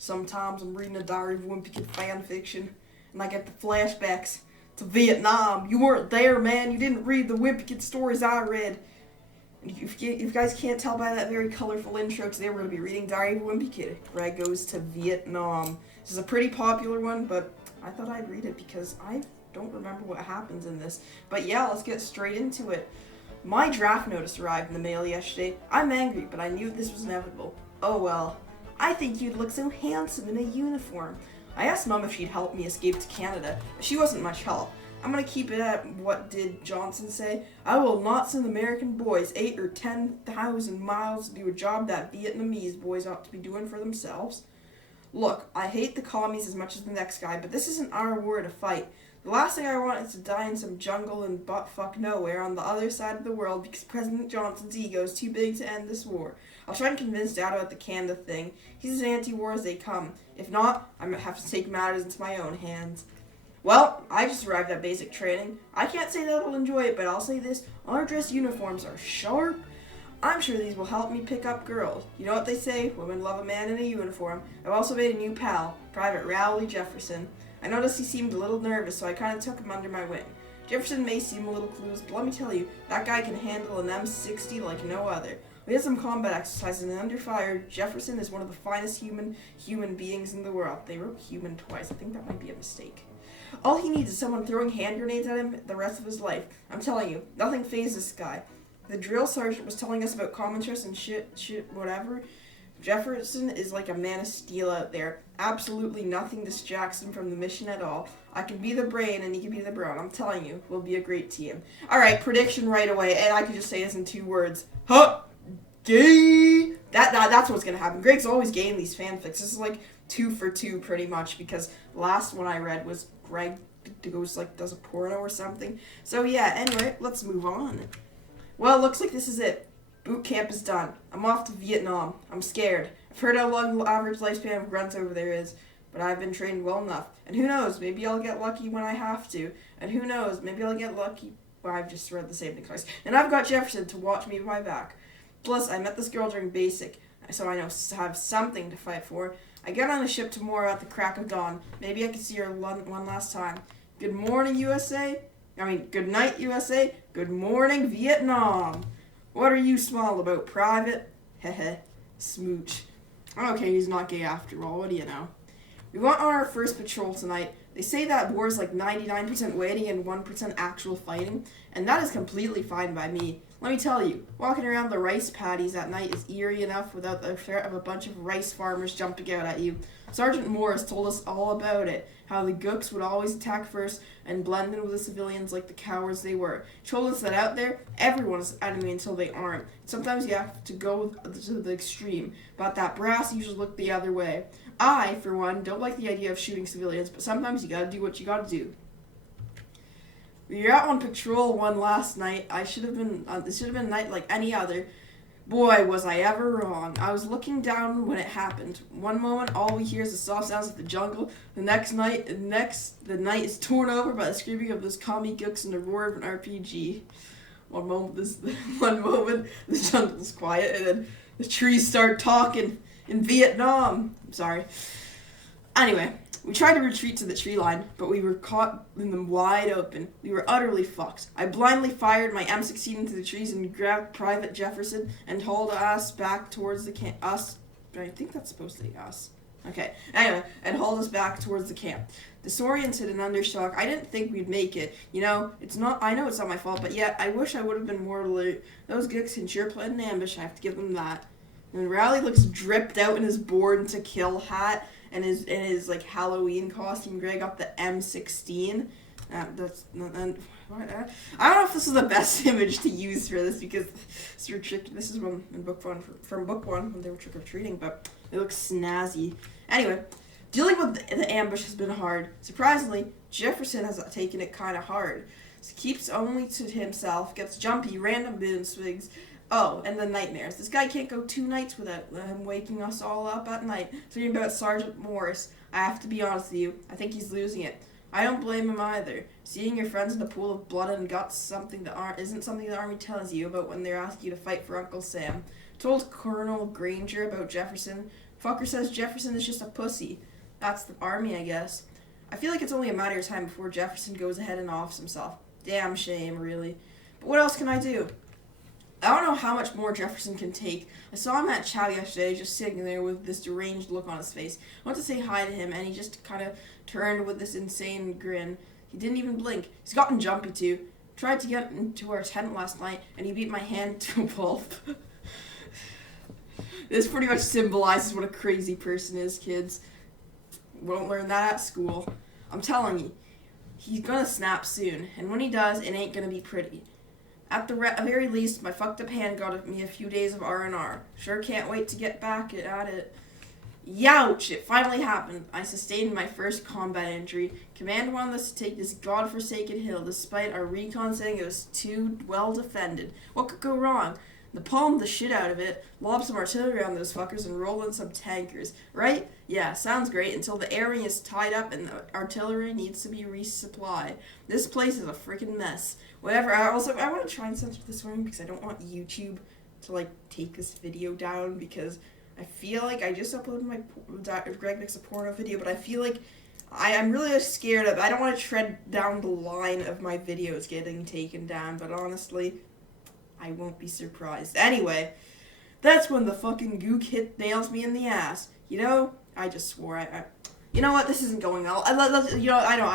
Sometimes I'm reading a Diary of Wimpy Kid fan fiction, and I get the flashbacks to Vietnam. You weren't there, man. You didn't read the Wimpy Kid stories I read. And if you guys can't tell by that very colorful intro, today we're going to be reading Diary of a Wimpy Kid. Greg goes to Vietnam. This is a pretty popular one, but I thought I'd read it because I don't remember what happens in this. But yeah, let's get straight into it. My draft notice arrived in the mail yesterday. I'm angry, but I knew this was inevitable. Oh well. I think you'd look so handsome in a uniform. I asked Mom if she'd help me escape to Canada, but she wasn't much help. I'm gonna keep it at what did Johnson say? I will not send American boys 8 or 10,000 miles to do a job that Vietnamese boys ought to be doing for themselves. Look, I hate the commies as much as the next guy, but this isn't our war to fight. The last thing I want is to die in some jungle in buttfuck nowhere on the other side of the world because President Johnson's ego is too big to end this war. I'll try and convince Dad about the Canada thing. He's as anti-war as they come. If not, I might have to take matters into my own hands. Well, I just arrived at basic training. I can't say that I'll enjoy it, but I'll say this. Our dress uniforms are sharp. I'm sure these will help me pick up girls. You know what they say, women love a man in a uniform. I've also made a new pal, Private Rowley Jefferson. I noticed he seemed a little nervous, so I kind of took him under my wing. Jefferson may seem a little clueless, but let me tell you, that guy can handle an M60 like no other. We had some combat exercises, and under fire, Jefferson is one of the finest human beings in the world. They wrote human twice. I think that might be a mistake. All he needs is someone throwing hand grenades at him the rest of his life. I'm telling you, nothing phases this guy. The drill sergeant was telling us about common interest and shit, whatever. Jefferson is like a man of steel out there. Absolutely nothing distracts him from the mission at all. I can be the brain and he can be the brawn. I'm telling you, we'll be a great team. Alright, prediction right away, and I could just say this in 2 words. Huh! Gay! That's what's gonna happen. Greg's always gay in these fanfics. This is like 2 for 2 pretty much, because the last one I read was Greg goes does a porno or something. So yeah, anyway, let's move on. Well, looks like this is it. Boot camp is done. I'm off to Vietnam. I'm scared. I've heard how long the average lifespan of grunts over there is, but I've been trained well enough. And who knows, maybe I'll get lucky when I have to. And who knows, maybe I'll get lucky. Well, I've just read the same thing twice. And I've got Jefferson to watch me with my back. Plus, I met this girl during basic, so I have something to fight for. I get on a ship tomorrow at the crack of dawn. Maybe I can see her one last time. Good morning, USA. Good night, USA. Good morning, Vietnam. What are you small about, Private? Heh. Smooch. Okay, he's not gay after all. What do you know? We went on our first patrol tonight. They say that war is like 99% waiting and 1% actual fighting, and that is completely fine by me. Let me tell you, walking around the rice paddies at night is eerie enough without the threat of a bunch of rice farmers jumping out at you. Sergeant Morris told us all about it, how the gooks would always attack first and blend in with the civilians like the cowards they were. He told us that out there, everyone is enemy until they aren't. Sometimes you have to go to the extreme, but that brass usually look the other way. I, for one, don't like the idea of shooting civilians, but sometimes you gotta do what you gotta do. We were out on patrol one last night. This should have been a night like any other. Boy, was I ever wrong. I was looking down when it happened. One moment, all we hear is the soft sounds of the jungle. The night is torn over by the screaming of those commie gooks and the roar of an RPG. One moment, the jungle's quiet, and then the trees start talking in Vietnam. I'm sorry. Anyway, we tried to retreat to the tree line, but we were caught in them wide open. We were utterly fucked. I blindly fired my M16 into the trees and grabbed Private Jefferson and hauled us back towards the camp. Us? I think that's supposed to be us. Okay. Anyway, and hauled us back towards the camp. Disoriented and under shock, I didn't think we'd make it. I know it's not my fault, but yet I wish I would have been more alert. Those gooks can sure play an ambush, I have to give them that. And Rowley looks dripped out in his Born to Kill hat and his Halloween costume. Greg got the M16. I don't know if this is the best image to use for this because this is from book one when they were trick or treating, but it looks snazzy. Anyway, dealing with the ambush has been hard. Surprisingly, Jefferson has taken it kind of hard. So keeps only to himself, gets jumpy, random mood swings. Oh, and the nightmares. This guy can't go 2 nights without him waking us all up at night. Thinking about Sergeant Morris. I have to be honest with you. I think he's losing it. I don't blame him either. Seeing your friends in a pool of blood and guts isn't something the Army tells you about when they're asking you to fight for Uncle Sam. Told Colonel Granger about Jefferson. Fucker says Jefferson is just a pussy. That's the army, I guess. I feel like it's only a matter of time before Jefferson goes ahead and offs himself. Damn shame, really. But what else can I do? I don't know how much more Jefferson can take. I saw him at Chow yesterday, just sitting there with this deranged look on his face. I went to say hi to him, and he just kind of turned with this insane grin. He didn't even blink. He's gotten jumpy, too. Tried to get into our tent last night, and he beat my hand to a pulp. This pretty much symbolizes what a crazy person is, kids. Won't learn that at school. I'm telling you, he's gonna snap soon, and when he does, it ain't gonna be pretty. At the very least, my fucked up hand got me a few days of R&R. Sure can't wait to get back at it. Youch! It finally happened. I sustained my first combat injury. Command wanted us to take this godforsaken hill, despite our recon saying it was too well defended. What could go wrong? Napalm the shit out of it, lob some artillery on those fuckers, and roll in some tankers. Right? Yeah, sounds great, until the air wing is tied up and the artillery needs to be resupplied. This place is a freaking mess. Whatever, I want to try and censor this one because I don't want YouTube to, take this video down, because I feel like I just uploaded my Greg Makes a Porno video, but I feel like I'm really scared of, I don't want to tread down the line of my videos getting taken down, but honestly, I won't be surprised. Anyway, that's when the fucking gook hit nails me in the ass. You know, I just swore. You know what? This isn't going well. I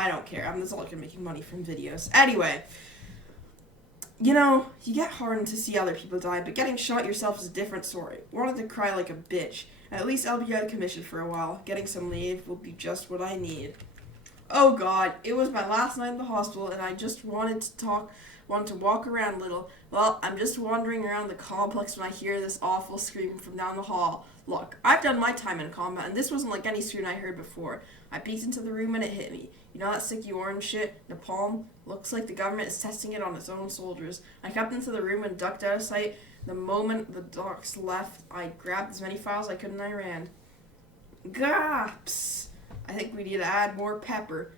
don't care. That's all I can making money from videos. Anyway, you know, you get hardened to see other people die, but getting shot yourself is a different story. Wanted to cry like a bitch. At least I'll be out of commission for a while. Getting some leave will be just what I need. Oh God, it was my last night in the hospital, and I just wanted to walk around a little. Well, I'm just wandering around the complex when I hear this awful scream from down the hall. Look, I've done my time in combat, and this wasn't like any scream I heard before. I peeked into the room and it hit me. You know that sticky orange shit? Napalm? Looks like the government is testing it on its own soldiers. I crept into the room and ducked out of sight. The moment the docs left, I grabbed as many files I could and I ran. Gaps! I think we need to add more pepper.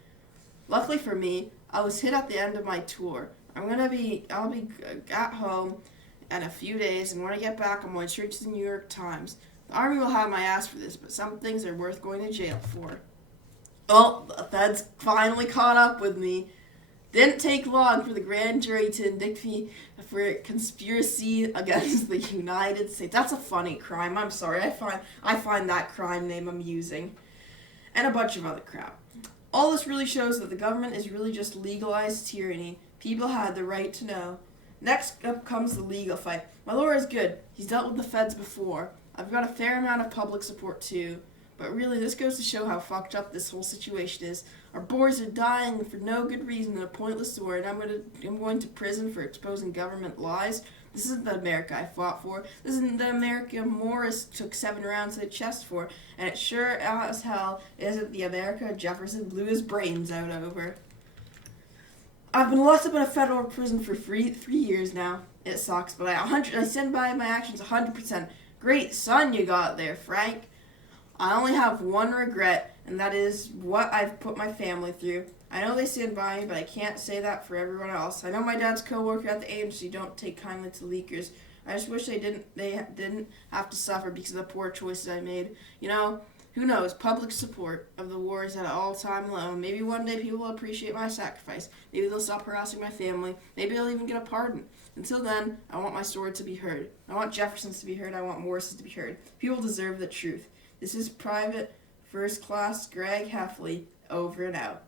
Luckily for me, I was hit at the end of my tour. I'll be at home in a few days, and when I get back, I'm going straight to the New York Times. The Army will have my ass for this, but some things are worth going to jail for. Oh, the feds finally caught up with me. Didn't take long for the grand jury to indict me for conspiracy against the United States. That's a funny crime. I'm sorry. I find that crime name amusing. And a bunch of other crap. All this really shows that the government is really just legalized tyranny. People had the right to know. Next up comes the legal fight. My lawyer is good. He's dealt with the feds before. I've got a fair amount of public support too. But really, this goes to show how fucked up this whole situation is. Our boys are dying for no good reason in a pointless war, and I'm going to prison for exposing government lies. This isn't the America I fought for. This isn't the America Morris took 7 rounds to the chest for. And it sure as hell isn't the America Jefferson blew his brains out over. I've been locked up in a federal prison for 3 years now. It sucks, but I stand by my actions 100%. Great son you got there, Frank. I only have one regret, and that is what I've put my family through. I know they stand by me, but I can't say that for everyone else. I know my dad's co-worker at the agency don't take kindly to leakers. I just wish they didn't have to suffer because of the poor choices I made. You know, who knows? Public support of the war is at an all-time low. Maybe one day people will appreciate my sacrifice. Maybe they'll stop harassing my family. Maybe I'll even get a pardon. Until then, I want my story to be heard. I want Jefferson's to be heard. I want Morris's to be heard. People deserve the truth. This is Private First Class Greg Heffley, over and out.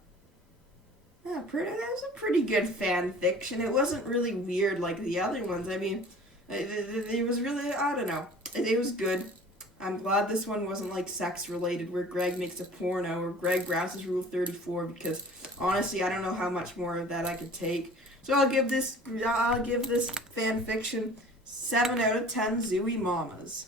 Yeah, that was a pretty good fan fiction. It wasn't really weird like the other ones. I mean, it was really, I don't know. It was good. I'm glad this one wasn't like sex related where Greg makes a porno or Greg browses Rule 34, because honestly I don't know how much more of that I could take. So I'll give this fan fiction 7 out of 10 Zooey Mamas.